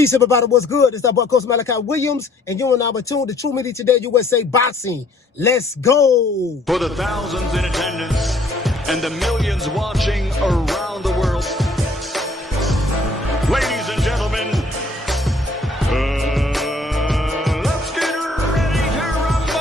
Peace, everybody. What's good? It's our boy, Coach Malachi Williams, and you're now tuned to True Media Today USA Boxing. Let's go. For the thousands in attendance and the millions watching around the world, ladies and gentlemen, let's get ready to rumble.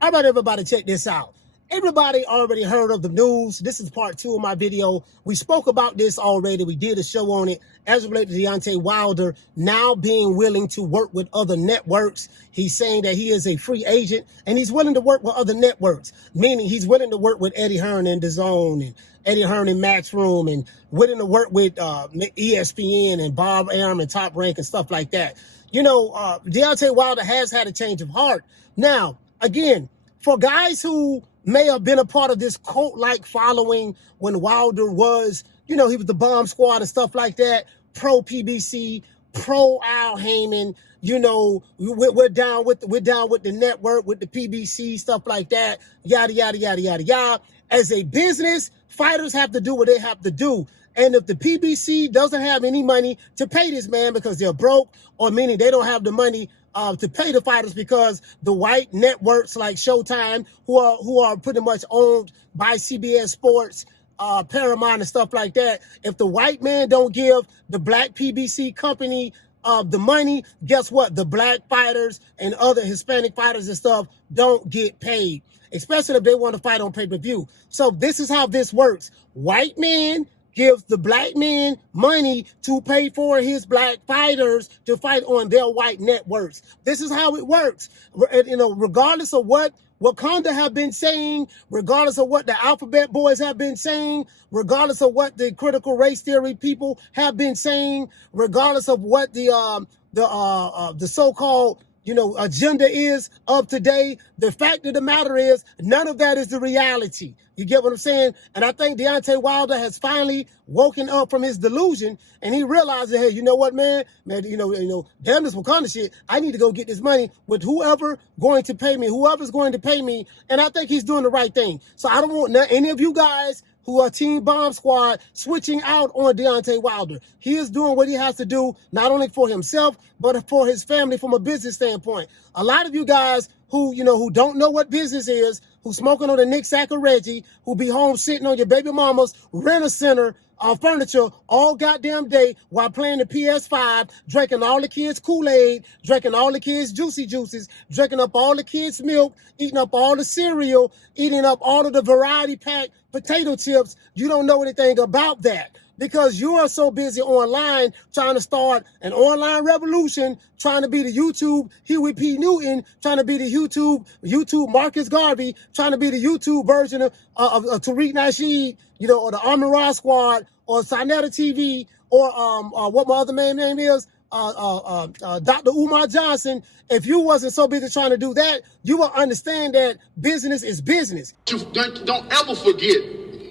All right, everybody, check this out. Everybody already heard of the news. This is part 2 of my video. We spoke about this already. We did a show on it as it relates to Deontay Wilder now being willing to work with other networks. He's saying that he is a free agent and he's willing to work with other networks, meaning he's willing to work with Eddie Hearn in DAZN and Eddie Hearn in Matchroom and willing to work with ESPN and Bob Arum and Top Rank and stuff like that. You know, Deontay Wilder has had a change of heart. Now, again, for guys who may have been a part of this cult-like following when Wilder was, you know, he was the Bomb Squad and stuff like that, pro PBC, pro Al Heyman, you know, we're down with the network, with the PBC, stuff like that, yada, yada, yada, yada, yada. As a business, fighters have to do what they have to do. And if the PBC doesn't have any money to pay this man because they're broke, or meaning they don't have the money to pay the fighters because the white networks like Showtime, who are pretty much owned by CBS Sports, Paramount and stuff like that, if the white man don't give the black PBC company the money, guess what? The black fighters and other Hispanic fighters and stuff don't get paid, especially if they want to fight on pay-per-view. So this is how this works. White man gives the black man money to pay for his black fighters to fight on their white networks. This is how it works. You know, regardless of what Wakanda have been saying, regardless of what the Alphabet Boys have been saying, regardless of what the critical race theory people have been saying, regardless of what the so-called, you know, agenda is of today, the fact of the matter is none of that is the reality. You get what I'm saying? And I think Deontay Wilder has finally woken up from his delusion, and he realized that, hey, you know what, man, you know, damn this Wakanda shit. I need to go get this money with whoever's going to pay me. And I think he's doing the right thing. So I don't want any of you guys who are Team Bomb Squad switching out on Deontay Wilder. He is doing what he has to do, not only for himself, but for his family from a business standpoint. A lot of you guys who, you know, who don't know what business is, who smoking on the Nick Sack or Reggie, who be home sitting on your baby mama's rent-a-center furniture all goddamn day while playing the PS5, drinking all the kids' Kool-Aid, drinking all the kids' Juicy Juices, drinking up all the kids' milk, eating up all the cereal, eating up all of the variety pack potato chips. You don't know anything about that because you are so busy online trying to start an online revolution, trying to be the YouTube Huey P. Newton, trying to be the YouTube Marcus Garvey, trying to be the YouTube version of Tariq Nasheed, you know, or the Amara Squad, or Sinetta TV, or what my other man's name is, Dr. Umar Johnson. If you wasn't so busy trying to do that, you will understand that business is business. Don't ever forget,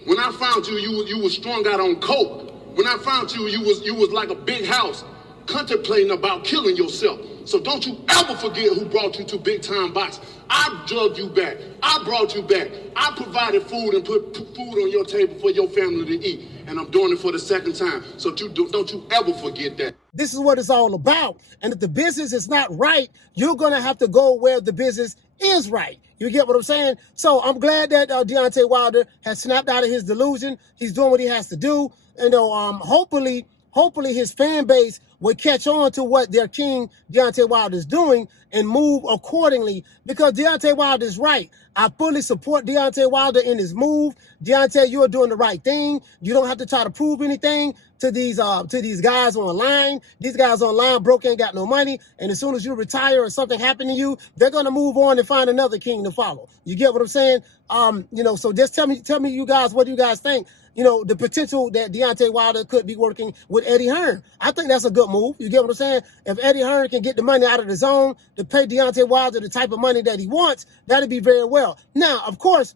when I found you, you was strung out on coke. When I found you, you was like a big house, contemplating about killing yourself. So don't you ever forget who brought you to Big Time Box. I drugged you back. I brought you back. I provided food and put food on your table for your family to eat. And I'm doing it for the second time. So don't you ever forget that. This is what it's all about. And if the business is not right, you're going to have to go where the business is right. You get what I'm saying? So I'm glad that Deontay Wilder has snapped out of his delusion. He's doing what he has to do. You know, hopefully his fan base will catch on to what their king Deontay Wilder is doing and move accordingly, because Deontay Wilder is right. I fully support Deontay Wilder in his move. Deontay, you are doing the right thing. You don't have to try to prove anything to these guys online. These guys online broke, ain't got no money, and as soon as you retire or something happened to you, they're gonna move on and find another king to follow. You get what I'm saying? You know, so just tell me, you guys, what do you guys think? You know, the potential that Deontay Wilder could be working with Eddie Hearn. I think that's a good move. You get what I'm saying? If Eddie Hearn can get the money out of the zone to pay Deontay Wilder the type of money that he wants, that'd be very well. Now, of course,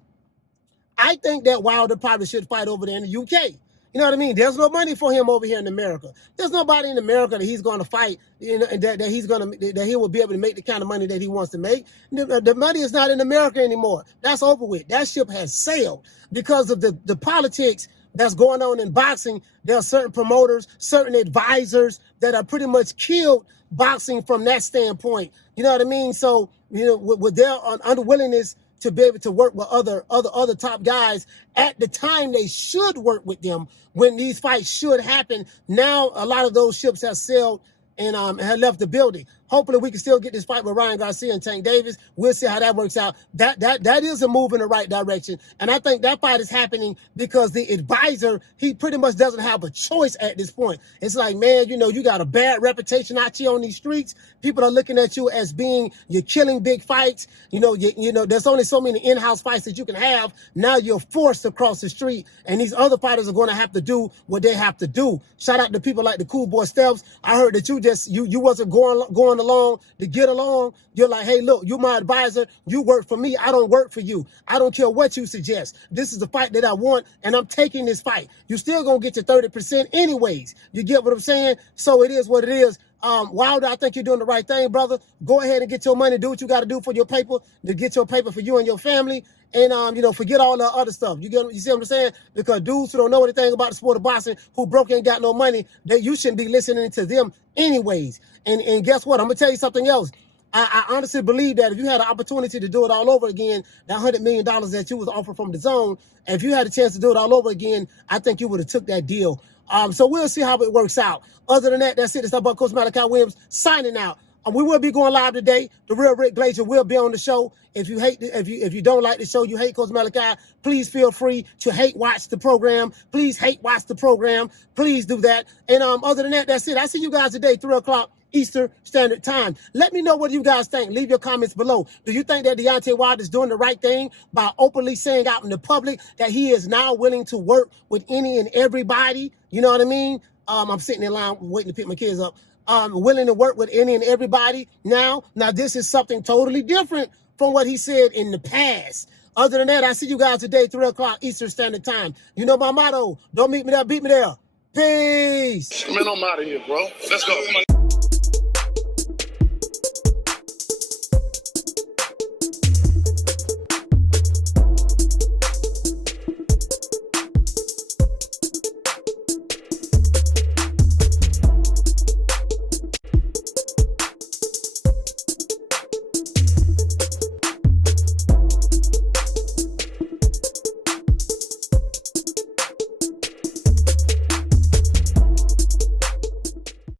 I think that Wilder probably should fight over there in the UK. You know what I mean? There's no money for him over here in America. There's nobody in America that he's going to fight, you know, that he will be able to make the kind of money that he wants to make. The money is not in America anymore. That's over with. That ship has sailed because of the politics that's going on in boxing, there are certain promoters, certain advisors that are pretty much killed boxing from that standpoint. You know what I mean? So, you know, with their unwillingness to be able to work with other top guys at the time they should work with them when these fights should happen. Now, a lot of those ships have sailed and had left the building. Hopefully, we can still get this fight with Ryan Garcia and Tank Davis. We'll see how that works out. That is a move in the right direction. And I think that fight is happening because the advisor, he pretty much doesn't have a choice at this point. It's like, man, you know, you got a bad reputation out here on these streets. People are looking at you as being, you're killing big fights. You know, there's only so many in-house fights that you can have. Now you're forced to cross the street, and these other fighters are going to have to do what they have to do. Shout out to people like the Cool Boy Steps. I heard that you wasn't going along to get along. You're like, hey, look, you're my advisor. You work for me. I don't work for you. I don't care what you suggest. This is the fight that I want, and I'm taking this fight. You're still going to get your 30% anyways. You get what I'm saying? So it is what it is. Wilder, I think you're doing the right thing, brother. Go ahead and get your money. Do what you got to do for your paper, to get your paper for you and your family. And, you know, forget all the other stuff. You see what I'm saying? Because dudes who don't know anything about the sport of boxing, who broke ain't got no money, you shouldn't be listening to them anyways. And guess what? I'm going to tell you something else. I honestly believe that if you had an opportunity to do it all over again, that $100 million that you was offered from the zone, if you had a chance to do it all over again, I think you would have took that deal. So we'll see how it works out. Other than that, that's it. It's about Coach Malachi Williams signing out. We will be going live today. The real Rick Glazier will be on the show. If you don't like the show, you hate Coach Malachi, please feel free to hate watch the program. Please hate watch the program. Please do that. And other than that, that's it. I see you guys today, 3 o'clock Eastern Standard Time. Let me know what you guys think. Leave your comments below. Do you think that Deontay Wilder is doing the right thing by openly saying out in the public that he is now willing to work with any and everybody? You know what I mean? I'm sitting in line waiting to pick my kids up. Willing to work with any and everybody now. Now, this is something totally different from what he said in the past. Other than that, I see you guys today, 3 o'clock Eastern Standard Time. You know my motto, don't meet me there, beat me there. Peace. Man, I'm out of here, bro. Let's go. Come on.